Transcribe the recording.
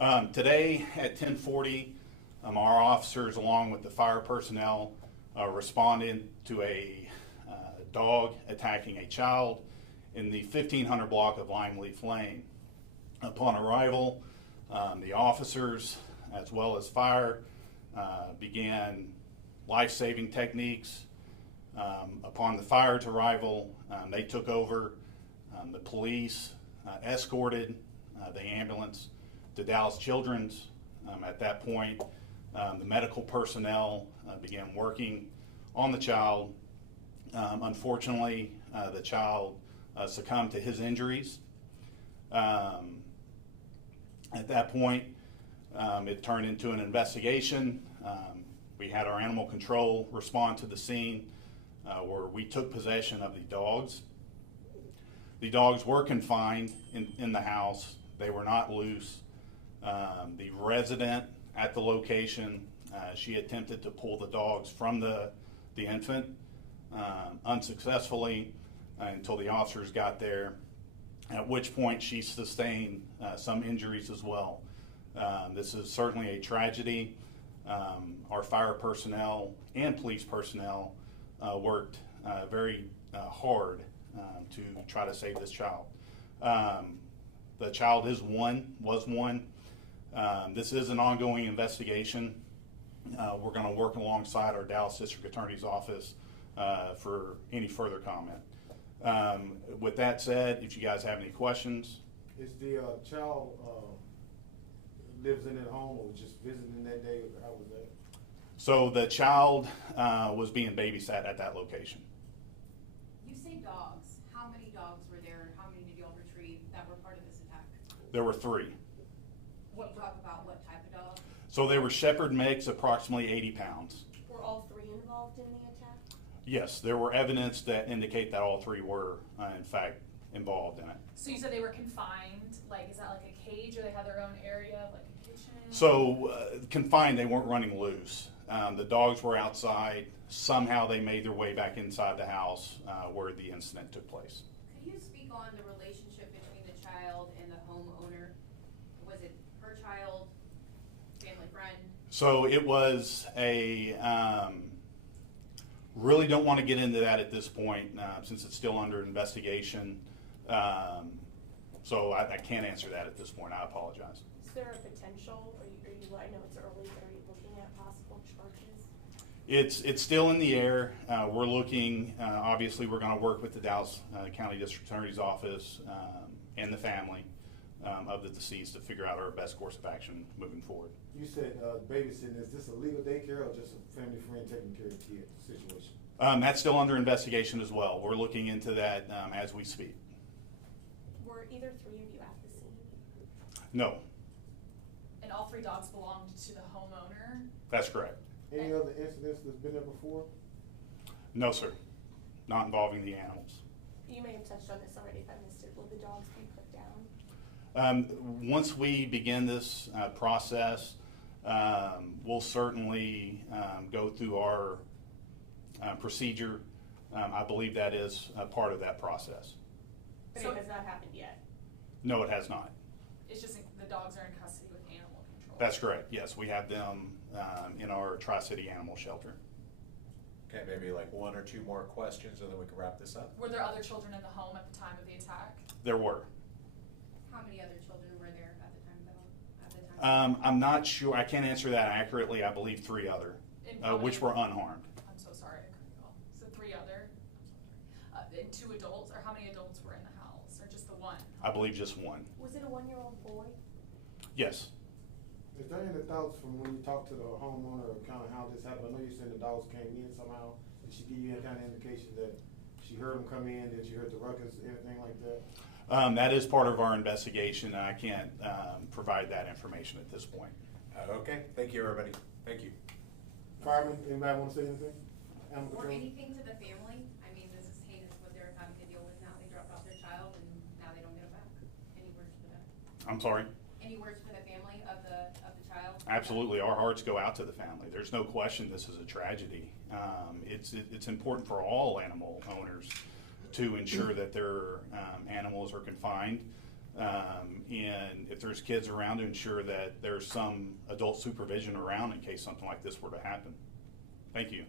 Today at 10:40, our officers, along with the fire personnel, responded to a dog attacking a child in the 1500 block of Limeleaf Lane. Upon arrival, the officers, as well as fire, began life-saving techniques. Upon the fire's arrival, they took over. The police escorted the ambulance to Dallas Children's. At that point, the medical personnel began working on the child. Unfortunately, the child succumbed to his injuries. At that point, it turned into an investigation. We had our animal control respond to the scene where we took possession of the dogs. The dogs were confined in the house. They were not loose. The resident at the location, she attempted to pull the dogs from the infant unsuccessfully until the officers got there, at which point she sustained some injuries as well. This is certainly a tragedy. Our fire personnel and police personnel worked very hard to try to save this child. The child was one. This is an ongoing investigation. We're going to work alongside our Dallas District Attorney's Office for any further comment. With that said, if you guys have any questions. Is the child lives in that home or just visiting that day? How was that? So the child was being babysat at that location. You say dogs. How many dogs were there? How many did you all retrieve that were part of this attack? There were 3. Can you talk about what type of dog? So they were Shepherd mix, approximately 80 pounds. Were all 3 involved in the attack? Yes, there were evidence that indicate that all 3 were, in fact, involved in it. So you said they were confined, like, is that like a cage or they had their own area, like a kitchen? So confined, they weren't running loose. The dogs were outside. Somehow they made their way back inside the house where the incident took place. Could you speak on the relationship between the child and the homeowner? Was it her child, family friend? So it was a, really don't want to get into that at this point since it's still under investigation. So I can't answer that at this point. I apologize. Is there a potential, I know it's early, but are you looking at possible charges? It's still in the air. We're looking, obviously we're going to work with the Dallas County District Attorney's Office and the family of the deceased to figure out our best course of action moving forward. You said babysitting. Is this a legal daycare or just a family friend taking care of the kid situation? That's still under investigation as well. We're looking into that as we speak. Were either 3 of you at the scene? No, And all 3 dogs belonged to the homeowner? that's correct. Any other incidents that's been there before? No, sir. Not involving the animals. You may have touched on this already if I missed it. Will the dogs be put down? Once we begin this process, we'll certainly go through our procedure. I believe that is a part of that process. But So- it has not happened yet. No, it has not. It's just the dogs are in custody with animal control? That's correct. Yes, we have them in our Tri-City Animal Shelter. Okay, maybe like 1 or 2 more questions and then we can wrap this up. Were there other children in the home at the time of the attack? There were. How many other children were there at the time? I'm not sure. I can't answer that accurately. I believe 3 other, which were unharmed. I'm so sorry, I couldn't recall. So 3 other? And 2 adults, or how many adults were in the house, or just the 1? I believe just 1. Was it a 1-year-old boy? Yes. Is there any thoughts from when you talked to the homeowner of kind of how this happened? I know you said the dogs came in somehow. Did she give you any kind of indication that she heard them come in, that she heard the ruckus, anything like that? That is part of our investigation, and I can't provide that information at this point. Okay, thank you, everybody. Thank you. Fireman, anybody want to say anything? Animal Or control? anything to the family? I mean, this is heinous what they're having to deal with now. They dropped off their child and now they don't get it back. Any words for that? I'm sorry? Any words for the family of the child? Absolutely. Our hearts go out to the family. There's no question this is a tragedy. It's important for all animal owners to ensure that their animals are confined. And if there's kids around, to ensure that there's some adult supervision around in case something like this were to happen. Thank you.